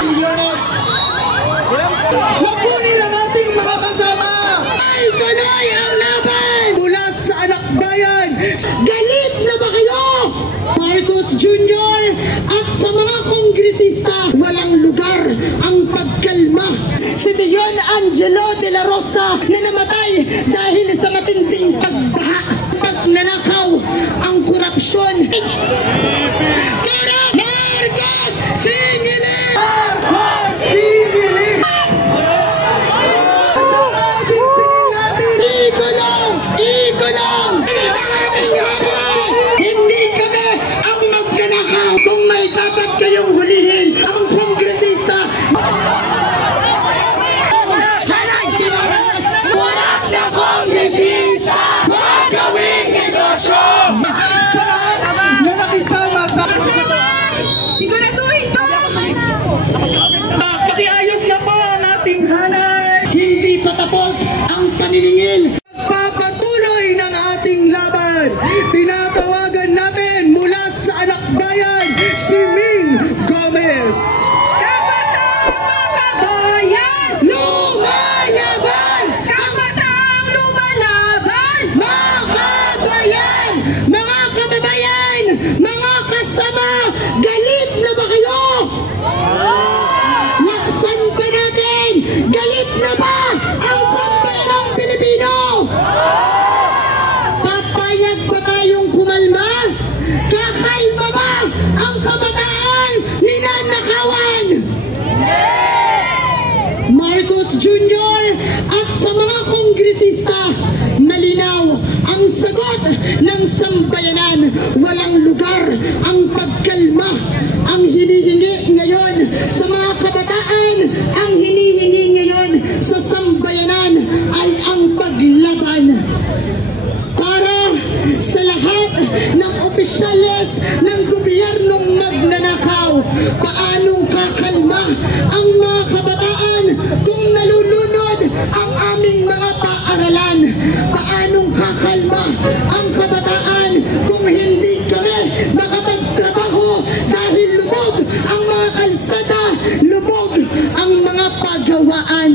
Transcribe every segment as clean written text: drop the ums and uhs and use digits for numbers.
Milyones. Lapunin ang ating mga kasama. Ay, tuloy ang laban mula sa anak bayan. Galit na ba kayo? Marcos Jr. at sa mga kongresista, walang lugar ang pagkalma. Si Dion Angelo de la Rosa na namatay dahil sa matinding pagbaha, pagnanakaw, ang korupsyon. Marcos Singilin! Marcos Singilin! Ikulong! Hindi kami ang magnanakaw. Kung may dapat kayong hulihin ang kongresista, kurap na kongresista, magawing negosyo na nakisama sa siguraduhin ko. Pakiayos na po ang ating hanay. Hindi pa tapos ang paniningil. Papatuloy ng ating laban. Tinatawagan natin mula sa anak bayan, si Ming Gomez. Kabataang makabayan! Lumalaban! Kabataang lumalaban! Makabayan! Mga kababayan! Mga kasama! Galit na ba kayo? Laksan pa natin! Galit na ba ang sambayanang Pilipino? Papayag ba tayong kumalma? Kakalma ba ang kabataan ninanakawan? Marcos Jr. at sa mga kongresista, malinaw ang sagot ng sambayanan. Walang lugar ang pagkalma. Ang hinihingi ngayon sa mga kabataan, ang hinihingi ngayon sa sambayanan ay ang paglaban. Para sa lahat ng opisyales ng gobyernong magnanakaw, paanong kakalma ang mga kabataan kung nalulunod ang aming mga paaralan? Paanong kakalma ang kabataan kung hindi kami makapagtrabaho dahil lubog ang mga kalsada, lubog ang mga pagawaan?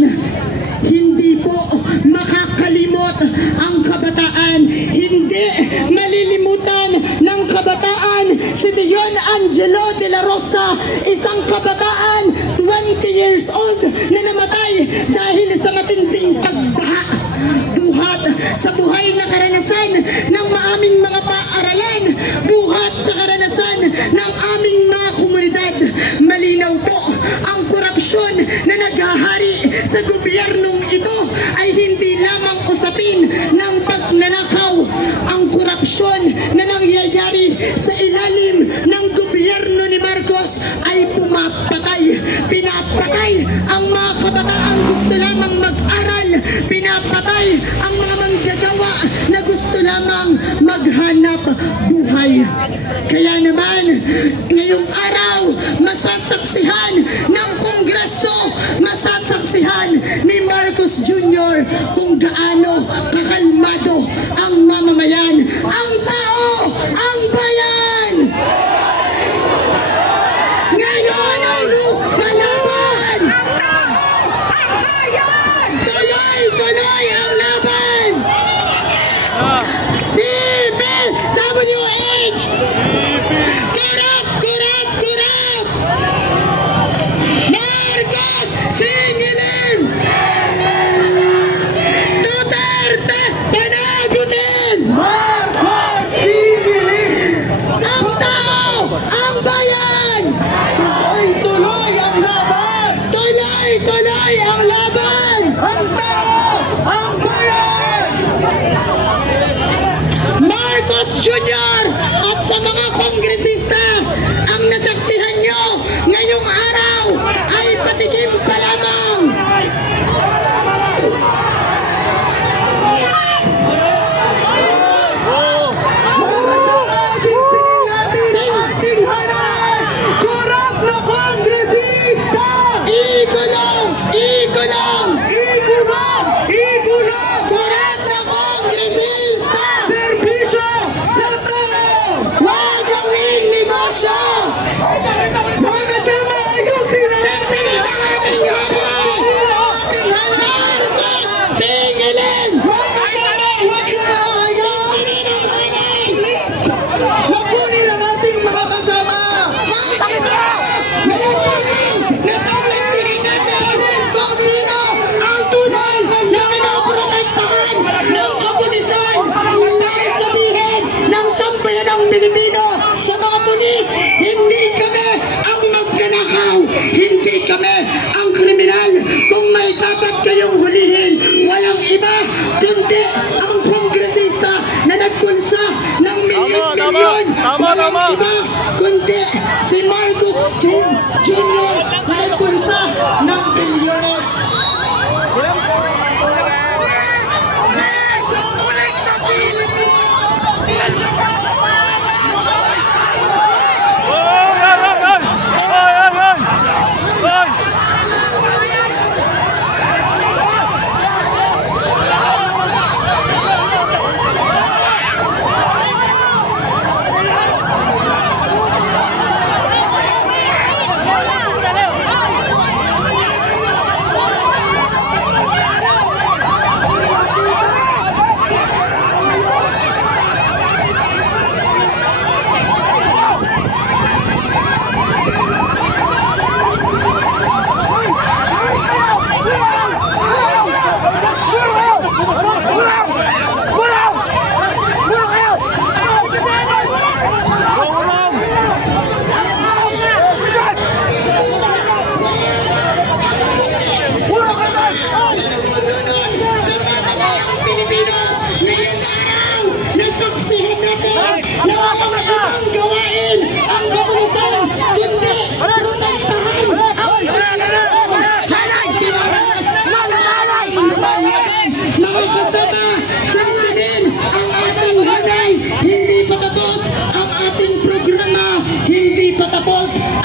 Hindi po makakalimot ang kabataan. Hindi malilimutan ng kabataan si Dion Angelo de la Rosa, isang kabataan 20 years old na namatay dahil sa matinding pagbaha. Buhat sa buhay na karanasan ng aming mga paaralan, buhat sa karanasan ng aming mga komunidad. Malinaw po ang korupsyon na naghahari sa gobyernong ito ay hindi lamang usapin ng pagnanakaw. Ang korupsyon na nangyayari sa ilalim ng gobyerno ni Marcos ay pumapatay. Pinapatay ang mga kabataang gusto lamang mag-aral. Pinapatay ang mga manggagawa na gusto lamang maghanap buhay. Kaya naman, ngayong araw, masasaksihan ng Kongreso, masasaksihan ni Marcos Jr. kung gaano kakalmado ang mamamayan, ang tao, ang bayan. Ngayon ang lumalaban! Ang tao! Ang bayan! Tuloy ang laban! DPWH! Kurap! bayan ng Pilipino, sa mga pulis, hindi kami ang magnanakaw, hindi kami ang kriminal. Kung may dapat kayong hulihin, walang iba kundi ang kongresista na nagpulsa ng milyon-milyon. Walang iba kundi si Marcos Jr. na nagpulsa ng bilyones.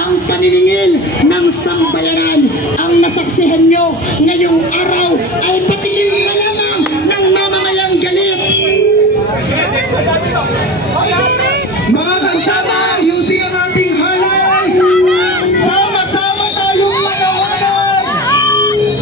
Ang paniningil ng sambayanan, ang nasaksihan nyo ngayong araw ay patigil na lamang ng mamamayang galit. Mga kasama, ayusin ang ating halay. Sama-sama tayong manawanan.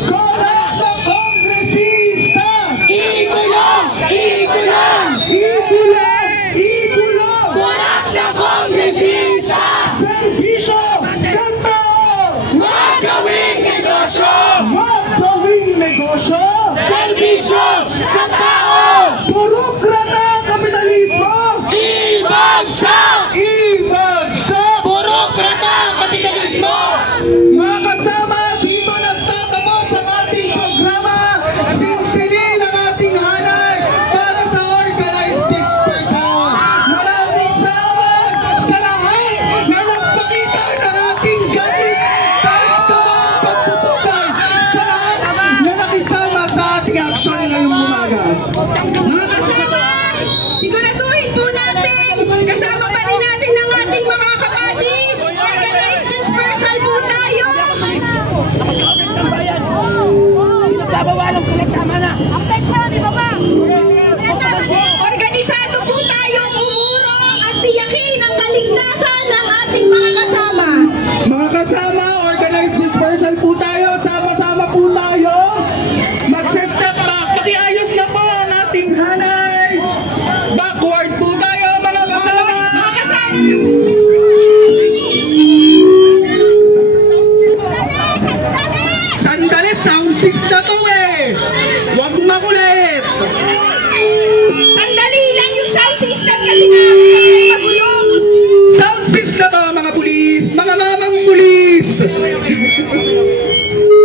Corrupt na kongresista! Ikulong! Ikulong! Ikulong! Ikulong! Corrupt na kongresista! Serbisyo sa tao! Huwag gawing negosyo! Huwag gawing negosyo! Serbisyo sa tao! Burokrata kapitalismo! Ibagsak! Ibagsak! Burokrata kapitalismo! Mga kasama, dito nagtatapos ang ating programa. Sinsinin ang ating hanay para sa organized dispersal. Maraming salamat sa lahat na nagpakita ng ating galit at tamang pagpupukay sa lahat na nakisama sa ating aksyon ngayong umaga. Mga kasama, siguraduhin po natin, kasama pa rin natin ng ating mga kapatid. Organized dispersal po tayo. Organisado po tayong umurong at tiyakin ang kaligtasan ng ating mga kasama. Mga kasama, organized dispersal po tayo, sama-sama po tayo. Magse-step back, pakiayos na po ang ating hanay. Backward po tayo, mga kasama. Mga kasama. Sandali, sound system to eh. Huwag makulit. Sandali lang yung sound system kasi nakakasay magulo. Sound system to, mga pulis, mga mamang pulis.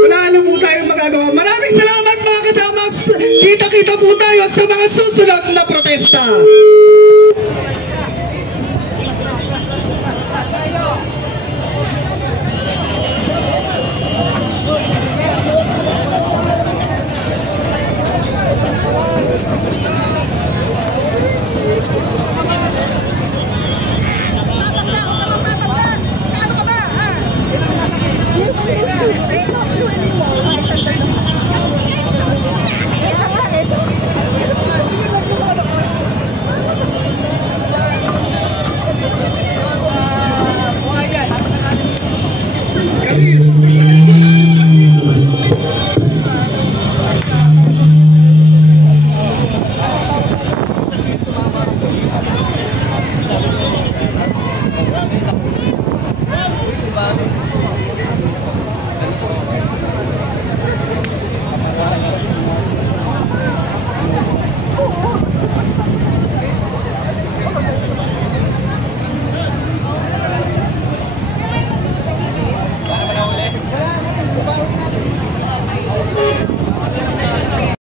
Wala na po tayong magagawa. Maraming salamat mga kasama. Kita-kita po tayo sa mga susunod na protesta.